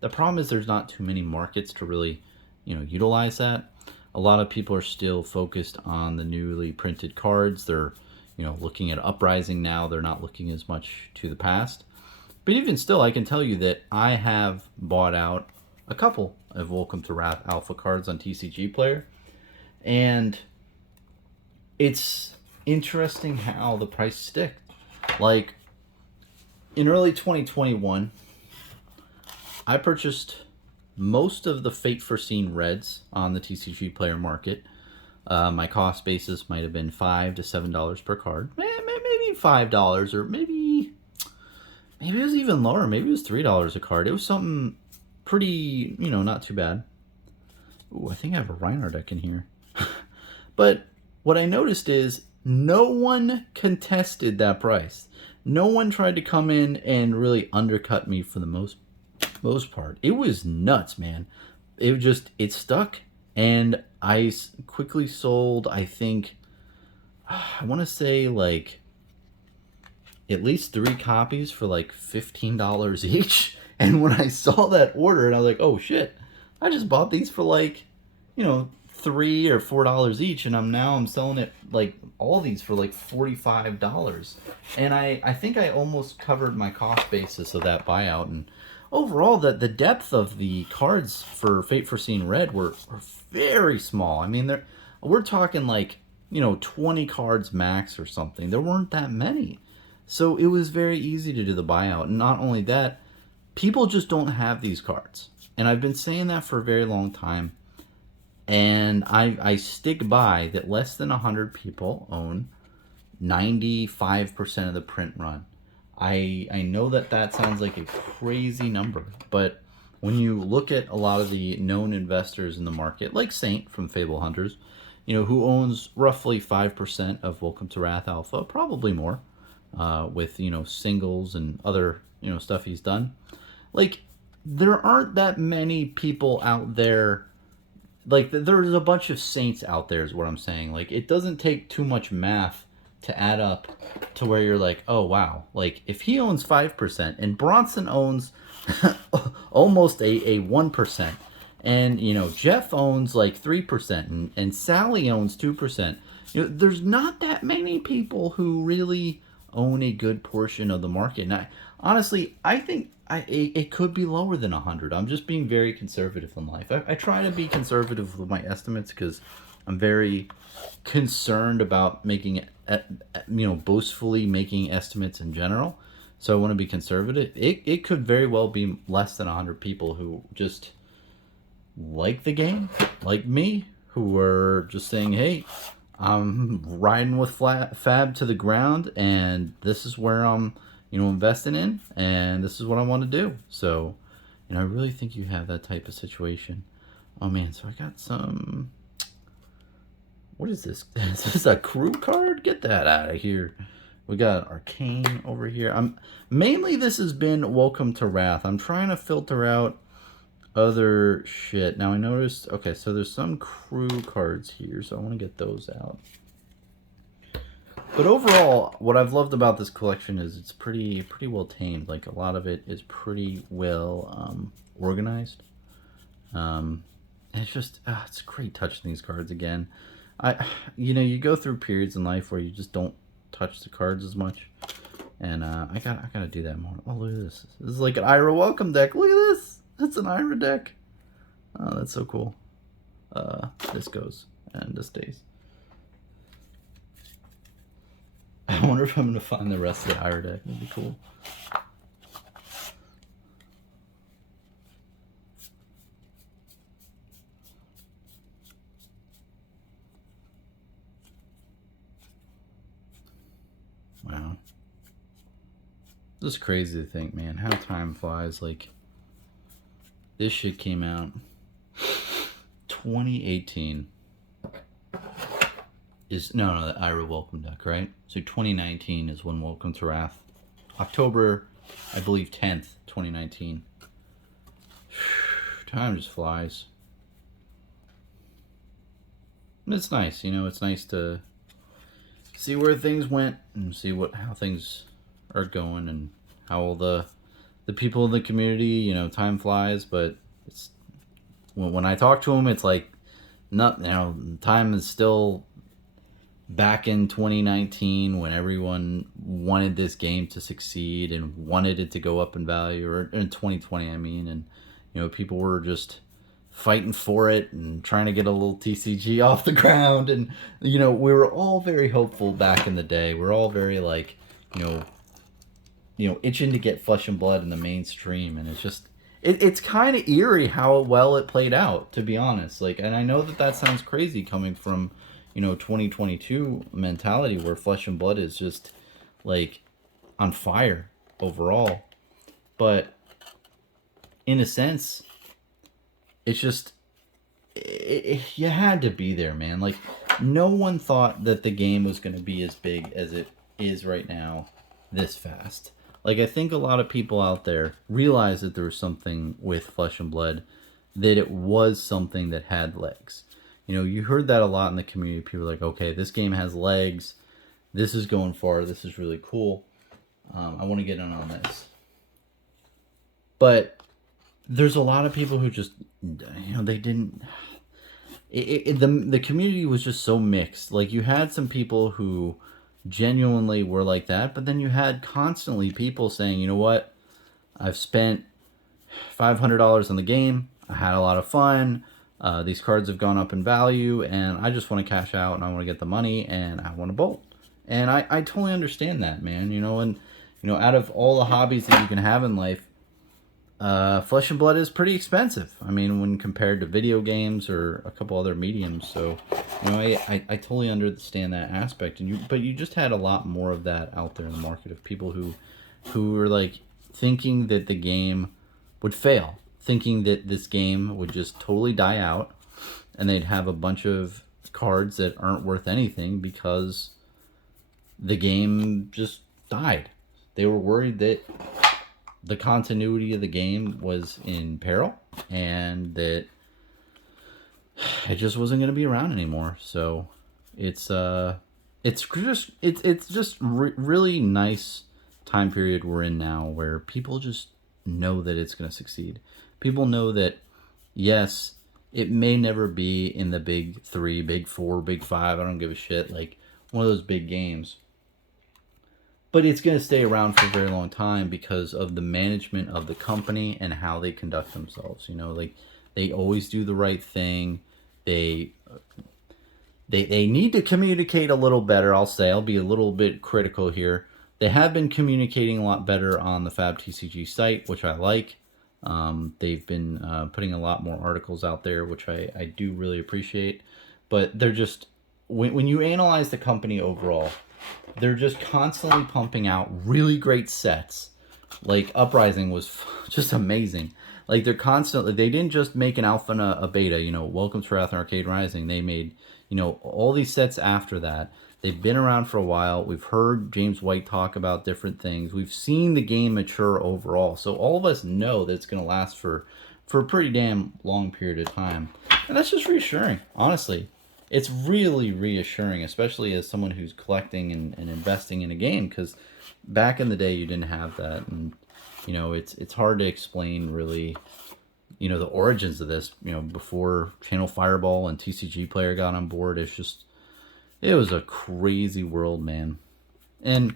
the problem is there's not too many markets to really, utilize that. A lot of people are still focused on the newly printed cards. They're, looking at Uprising now. They're not looking as much to the past. But even still, I can tell you that I have bought out a couple of Welcome to Wrath Alpha cards on TCG Player. And it's interesting how the price stick. Like, in early 2021, I purchased most of the Fate Foreseen Reds on the TCG Player market. My cost basis might have been $5 to $7 per card. Maybe $5, or maybe it was even lower. Maybe it was $3 a card. It was something pretty, you know, not too bad. Ooh, I think I have a Reinhardt deck in here. But what I noticed is no one contested that price. No one tried to come in and really undercut me for the most part. It was nuts, man. It stuck, and I quickly sold, I think, I want to say like at least 3 copies for like $15 each. And when I saw that order, and I was like, oh shit, I just bought these for like, you know, $3 or $4 each, and I'm selling it like all these for like $45. And I think I almost covered my cost basis of that buyout. And overall, the depth of the cards for Fate Foreseen Red were very small. I mean, we're talking like, you know, 20 cards max or something. There weren't that many. So it was very easy to do the buyout. And not only that, people just don't have these cards. And I've been saying that for a very long time. And I stick by that less than 100 people own 95% of the print run. I know that sounds like a crazy number, but when you look at a lot of the known investors in the market, like Saint from Fable Hunters, you know, who owns roughly 5% of Welcome to Wrath Alpha, probably more, with, you know, singles and other, you know, stuff he's done. Like, there aren't that many people out there. Like, there's a bunch of Saints out there is what I'm saying. Like, it doesn't take too much math to add up to where you're like, oh, wow. Like, if he owns 5% and Bronson owns almost a 1%, and, you know, Jeff owns like 3%, and Sally owns 2%, you know, there's not that many people who really own a good portion of the market. And honestly, I think it could be lower than 100. I'm just being very conservative in life. I try to be conservative with my estimates because I'm very concerned about making, you know, boastfully making estimates in general. So I want to be conservative. It could very well be less than 100 people who just like the game, like me, who are just saying, hey, I'm riding with FAB to the ground, and this is where I'm, you know, investing in, and this is what I want to do. So, you know, I really think you have that type of situation. Oh man, so I got some, what is this? Is this a crew card? Get that out of here. We got Arcane over here. Mainly this has been Welcome to Wrath. I'm trying to filter out other shit. Now I noticed, okay, so there's some crew cards here, so I want to get those out. But overall, what I've loved about this collection is it's pretty well tamed. Like, a lot of it is pretty well organized. And it's just, it's great touching these cards again. You know, you go through periods in life where you just don't touch the cards as much, and I gotta do that more. Oh, look at this. This is like an Ira Welcome deck. Look at this. That's an Ira deck. Oh, that's so cool. This goes and this stays. I wonder if I'm gonna find the rest of the Ira deck. That'd be cool. Wow. This is crazy to think, man, how time flies. Like, this shit came out 2018. No, the Ira Welcome deck, right? So 2019 is when Welcome to Wrath. October, I believe 10th, 2019. Time just flies. And it's nice, you know, it's nice to see where things went and see how things are going, and how all the people in the community, you know, time flies, but it's when I talk to them, it's like, not, you know, time is still back in 2019 when everyone wanted this game to succeed and wanted it to go up in value, or in 2020, I mean, and, you know, people were just fighting for it and trying to get a little TCG off the ground, and, you know, we were all very hopeful back in the day. We're all very, like, you know, itching to get Flesh and Blood in the mainstream, and it's just, it's kind of eerie how well it played out, to be honest. Like, and I know that sounds crazy coming from, you know, 2022 mentality where Flesh and Blood is just, like, on fire overall. But in a sense, it's just, you had to be there, man. Like, no one thought that the game was going to be as big as it is right now this fast. Like, I think a lot of people out there realized that there was something with Flesh and Blood, that it was something that had legs. You know, you heard that a lot in the community. People were like, okay, this game has legs. This is going far. This is really cool. I want to get in on this. But there's a lot of people who just, you know, they didn't. The community was just so mixed. Like, you had some people who genuinely were like that, but then you had constantly people saying, you know what, I've spent $500 on the game. I had a lot of fun. These cards have gone up in value, and I just want to cash out, and I want to get the money, and I want to bolt. And I totally understand that, man. You know, and you know, out of all the hobbies that you can have in life, Flesh and Blood is pretty expensive. I mean, when compared to video games or a couple other mediums. So, you know, I totally understand that aspect. But you just had a lot more of that out there in the market, of people who were like thinking that the game would fail, thinking that this game would just totally die out, and they'd have a bunch of cards that aren't worth anything because the game just died. They were worried that the continuity of the game was in peril, and that it just wasn't going to be around anymore. So it's just really nice time period we're in now, where people just know that it's going to succeed. People know that, yes, it may never be in the big 3, big 4, big 5, I don't give a shit, like one of those big games, but it's going to stay around for a very long time because of the management of the company and how they conduct themselves. You know, like, they always do the right thing. They need to communicate a little better, I'll say. I'll be a little bit critical here. They have been communicating a lot better on the FAB TCG site, which I like. They've been putting a lot more articles out there, which I do really appreciate. But they're just, when you analyze the company overall, they're just constantly pumping out really great sets. Like, Uprising was just amazing. Like, they didn't just make an alpha and a beta, you know, Welcome to Wrath and Arcade Rising. They made, you know, all these sets after that. They've been around for a while. We've heard James White talk about different things. We've seen the game mature overall. So all of us know that it's going to last for a pretty damn long period of time. And that's just reassuring, honestly. It's really reassuring, especially as someone who's collecting and investing in a game, because back in the day you didn't have that. And, you know, it's hard to explain really, you know, the origins of this. You know, before Channel Fireball and TCG Player got on board, it was a crazy world, man. And,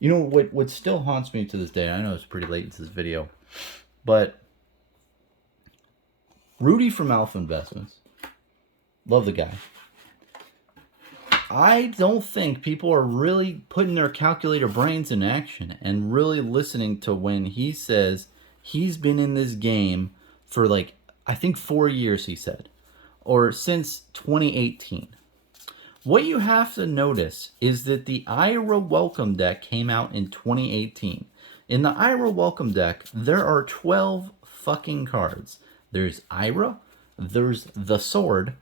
you know, what still haunts me to this day, I know it's pretty late into this video, but Rudy from Alpha Investments, love the guy. I don't think people are really putting their calculator brains in action and really listening to when he says he's been in this game for, like, I think 4 years, he said, or since 2018. What you have to notice is that the Ira Welcome deck came out in 2018. In the Ira Welcome deck, there are 12 fucking cards. There's Ira, there's the Sword,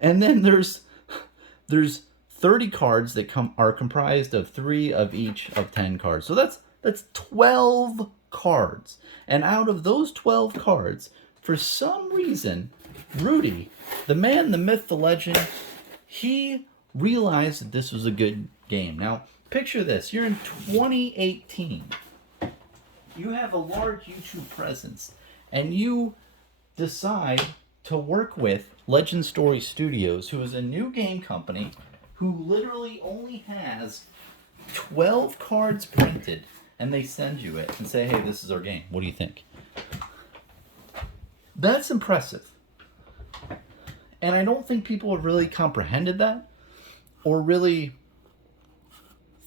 and then there's 30 cards that are comprised of 3 of each of 10 cards. So that's 12 cards. And out of those 12 cards, for some reason, Rudy, the man, the myth, the legend, he realized that this was a good game. Now, picture this. You're in 2018. You have a large YouTube presence, and you decide to work with Legend Story Studios, who is a new game company who literally only has 12 cards printed, and they send you it and say, hey, this is our game. What do you think? That's impressive. And I don't think people have really comprehended that or really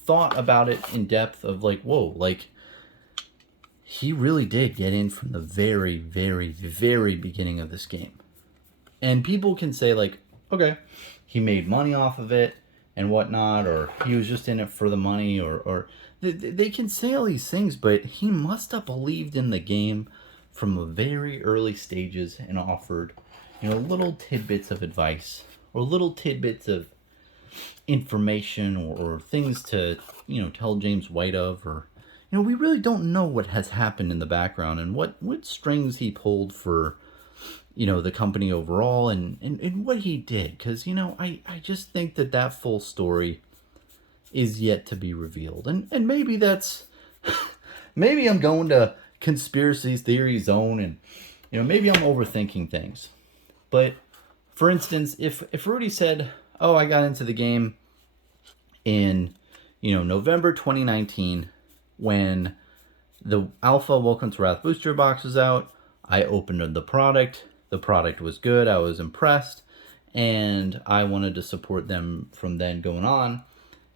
thought about it in depth of, like, whoa, like, he really did get in from the very, very, very beginning of this game. And people can say, like, okay, he made money off of it and whatnot, or he was just in it for the money, or they can say all these things, but he must have believed in the game from the very early stages and offered, little tidbits of advice or little tidbits of information or things to, tell James White of, or, we really don't know what has happened in the background and what strings he pulled for, the company overall and what he did. Because, I just think that full story is yet to be revealed. And maybe that's, maybe I'm going to conspiracy theory zone and, maybe I'm overthinking things. But, for instance, if Rudy said, oh, I got into the game in, November 2019 when the Alpha Welcome to Wrath booster box was out, I opened the product. The product was good. I was impressed. And I wanted to support them from then going on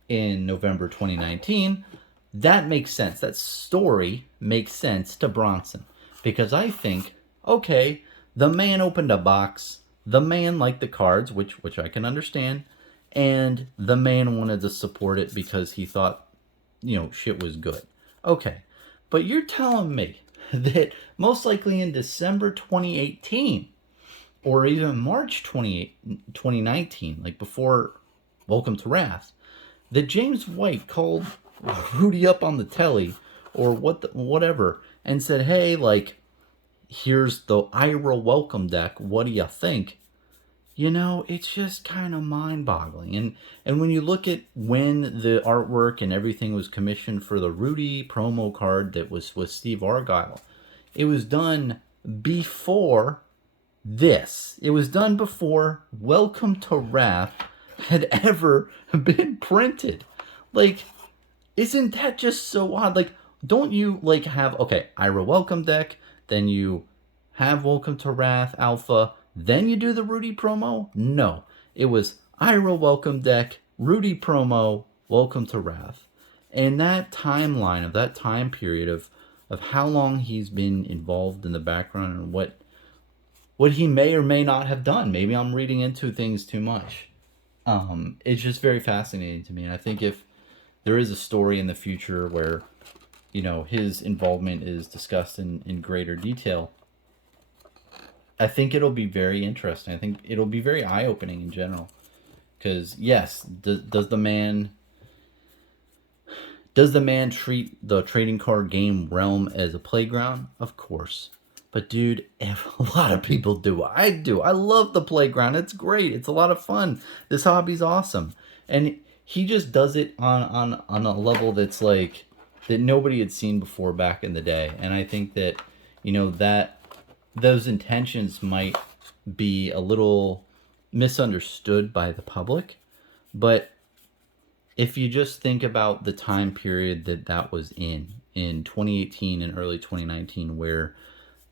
in November 2019. That makes sense. That story makes sense to Bronson. Because I think, okay, the man opened a box. The man liked the cards, which I can understand. And the man wanted to support it because he thought, shit was good. Okay. But you're telling me that most likely in December 2018 or even March 2019, like before Welcome to Wrath, that James White called Rudy up on the telly or whatever and said, hey, like, here's the Ira welcome deck. What do you think? It's just kind of mind-boggling. And when you look at when the artwork and everything was commissioned for the Rudy promo card that was with Steve Argyle, it was done before this. It was done before Welcome to Wrath had ever been printed. Like, isn't that just so odd? Like, don't you, like, have, okay, Ira welcome deck, then you have Welcome to Wrath Alpha, then you do the Rudy promo? No. It was Ira welcome deck, Rudy promo, Welcome to Wrath. And that timeline of that time period of how long he's been involved in the background and what he may or may not have done. Maybe I'm reading into things too much. It's just very fascinating to me. And I think if there is a story in the future where, his involvement is discussed in greater detail, I think it'll be very interesting. I think it'll be very eye-opening in general. Because, yes, does the man treat the trading card game realm as a playground? Of course. But, dude, a lot of people do. I do. I love the playground. It's great. It's a lot of fun. This hobby's awesome. And he just does it on a level that's like, that nobody had seen before back in the day. And I think that, that those intentions might be a little misunderstood by the public. But if you just think about the time period that was in 2018 and early 2019, where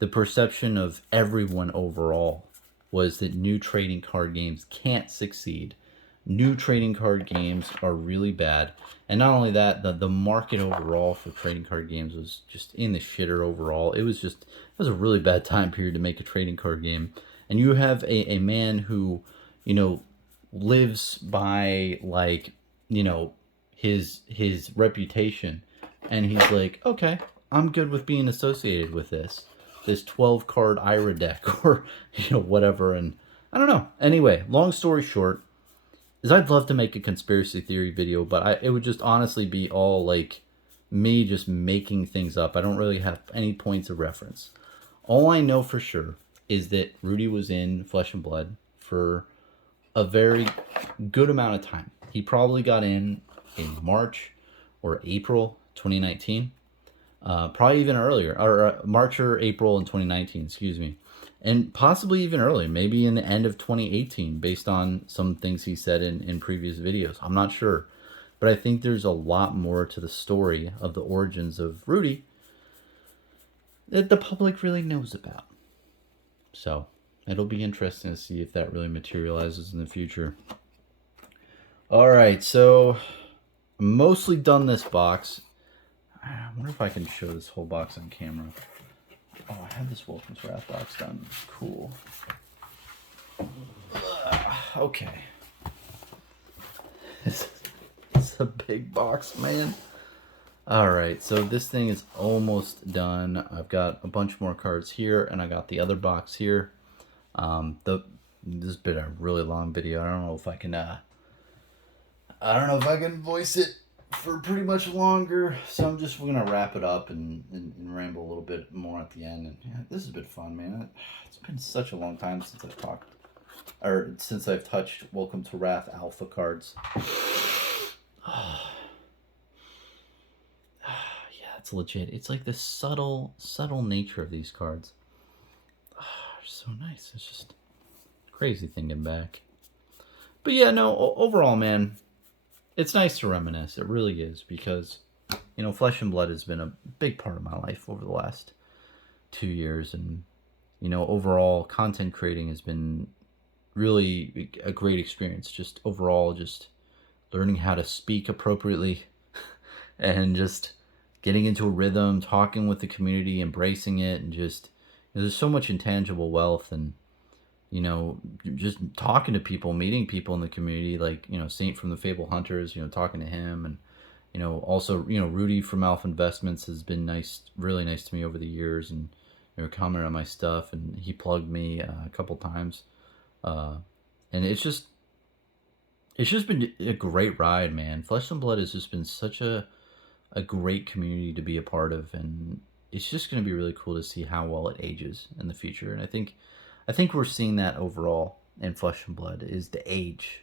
the perception of everyone overall was that new trading card games can't succeed. New trading card games are really bad. And not only that, the market overall for trading card games was just in the shitter overall. It was a really bad time period to make a trading card game. And you have a man who, lives by, like, his reputation. And he's like, okay, I'm good with being associated with this 12 card Ira deck or, whatever. And I don't know. Anyway, long story short, is I'd love to make a conspiracy theory video, but it would just honestly be all like me just making things up. I don't really have any points of reference. All I know for sure is that Rudy was in Flesh and Blood for a very good amount of time. He probably got in March or April 2019. Probably even earlier, or March or April in 2019, excuse me. And possibly even earlier, maybe in the end of 2018, based on some things he said in previous videos. I'm not sure. But I think there's a lot more to the story of the origins of Rudy that the public really knows about. So, it'll be interesting to see if that really materializes in the future. Alright, so I'm mostly done this box. I wonder if I can show this whole box on camera. Oh, I had this Welcome to Wrath box done. Cool. Okay. It's a big box, man. All right, so this thing is almost done. I've got a bunch more cards here, and I got the other box here. This has been a really long video. I don't know if I can. I don't know if I can voice it for pretty much longer. So I'm just gonna wrap it up and ramble a little bit more at the end. And yeah, this has been fun, man. It's been such a long time since I've talked, or since I've touched Welcome to Wrath Alpha cards. It's legit. It's like the subtle nature of these cards. So nice. It's just crazy thinking back. But yeah, no, overall, man, it's nice to reminisce. It really is, because, you know, Flesh and Blood has been a big part of my life over the last 2 years. And, you know, overall, content creating has been really a great experience. Just overall, just learning how to speak appropriately and just getting into a rhythm, talking with the community, embracing it, and just, you know, there's so much intangible wealth. And, you know, just talking to people, meeting people in the community, like, you know, Saint from the Fable Hunters, you know, talking to him. And, you know, also, you know, Rudy from Alpha Investments has been nice, really nice to me over the years, and, you know, commented on my stuff, and he plugged me a couple times. And it's just been a great ride, man. Flesh and Blood has just been such a great community to be a part of, and it's just going to be really cool to see how well it ages in the future. And I think we're seeing that overall in Flesh and Blood. Is the age,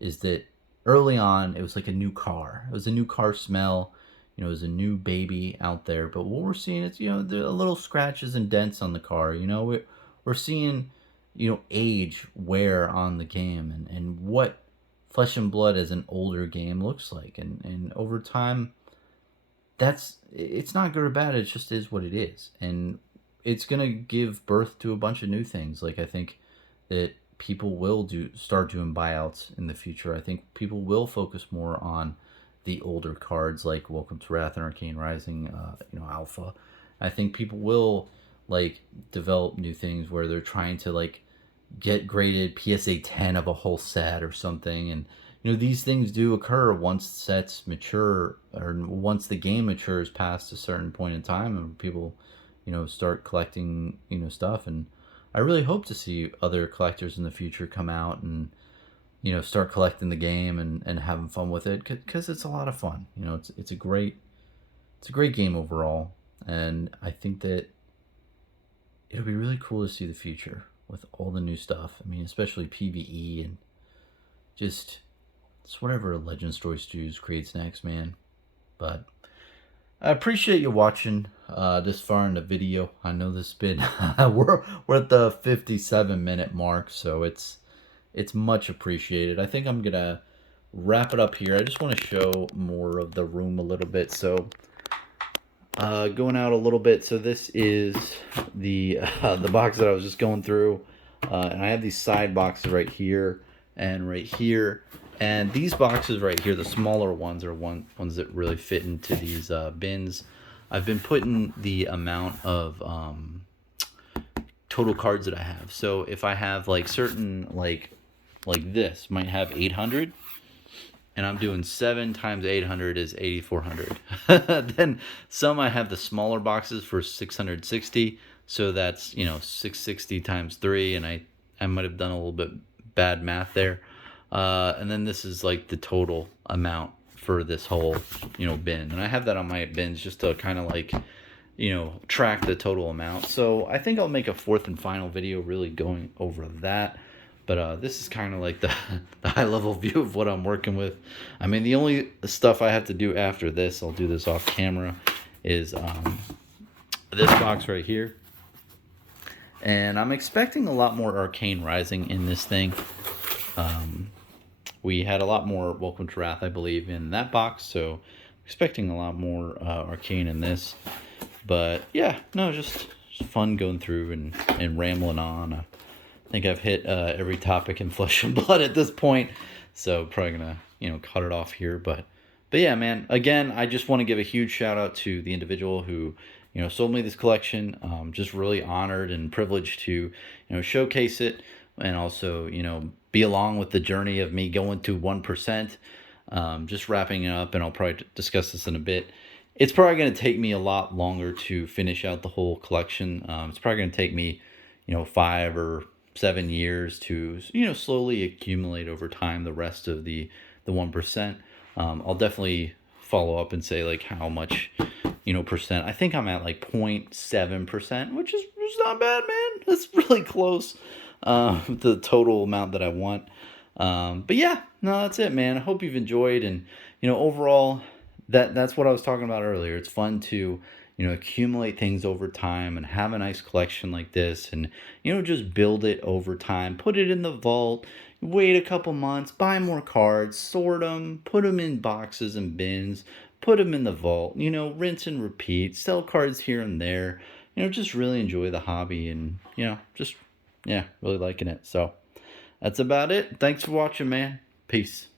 is that early on it was like a new car. It was a new car smell. You know, it was a new baby out there. But what we're seeing is, you know, there are little scratches and dents on the car. You know, we're seeing, you know, age wear on the game, and what Flesh and Blood as an older game looks like. And over time, it's not good or bad. It just is what it is. And it's going to give birth to a bunch of new things. Like, I think that people will start doing buyouts in the future. I think people will focus more on the older cards, like Welcome to Wrath and Arcane Rising, you know, Alpha. I think people will, like, develop new things where they're trying to, like, get graded PSA 10 of a whole set or something. And, you know, these things do occur once sets mature, or once the game matures past a certain point in time, and people, you know, start collecting, you know, stuff. And I really hope to see other collectors in the future come out and, you know, start collecting the game and having fun with it, because it's a lot of fun. You know, it's a great game overall. And I think that it'll be really cool to see the future with all the new stuff. I mean, especially PvE, and just whatever Legend Story Studios creates next, man. But I appreciate you watching this far in the video. I know this has been we're at the 57-minute mark, so it's much appreciated. I think I'm gonna wrap it up here. I just want to show more of the room a little bit. So going out a little bit. So this is the box that I was just going through, and I have these side boxes right here and right here. And these boxes right here, the smaller ones, are ones that really fit into these bins. I've been putting the amount of total cards that I have. So if I have like certain, like this might have 800, and I'm doing 7 times 800 is 8,400. Then some I have the smaller boxes for 660. So that's, you know, 660 times 3, and I might have done a little bit bad math there. And then this is like the total amount for this whole, you know, bin. And I have that on my bins just to kind of like, you know, track the total amount. So I think I'll make a fourth and final video really going over that. But this is kind of like the high level view of what I'm working with. I mean, the only stuff I have to do after this, I'll do this off camera, is this box right here. And I'm expecting a lot more Arcane Rising in this thing. We had a lot more Welcome to Wrath, I believe, in that box, so expecting a lot more Arcane in this. But yeah, no, just fun going through and rambling on. I think I've hit every topic in Flesh and Blood at this point, so probably gonna, you know, cut it off here. But yeah, man, again, I just want to give a huge shout out to the individual who, you know, sold me this collection. Just really honored and privileged to, you know, showcase it, and also, you know, be along with the journey of me going to 1%. Just wrapping it up, and I'll probably discuss this in a bit. It's probably going to take me a lot longer to finish out the whole collection. It's probably going to take me, 5 or 7 years to, slowly accumulate over time the rest of the 1%. I'll definitely follow up and say like how much, percent. I think I'm at like 0.7%, which is not bad, man. That's really close. The total amount that I want. But yeah, no, that's it, man. I hope you've enjoyed, and overall, that's what I was talking about earlier. It's fun to accumulate things over time and have a nice collection like this, and just build it over time. Put it in the vault. Wait a couple months, buy more cards, sort them, put them in boxes and bins, put them in the vault. Rinse and repeat. Sell cards here and there. Just really enjoy the hobby, and just yeah, really liking it. So that's about it. Thanks for watching, man. Peace.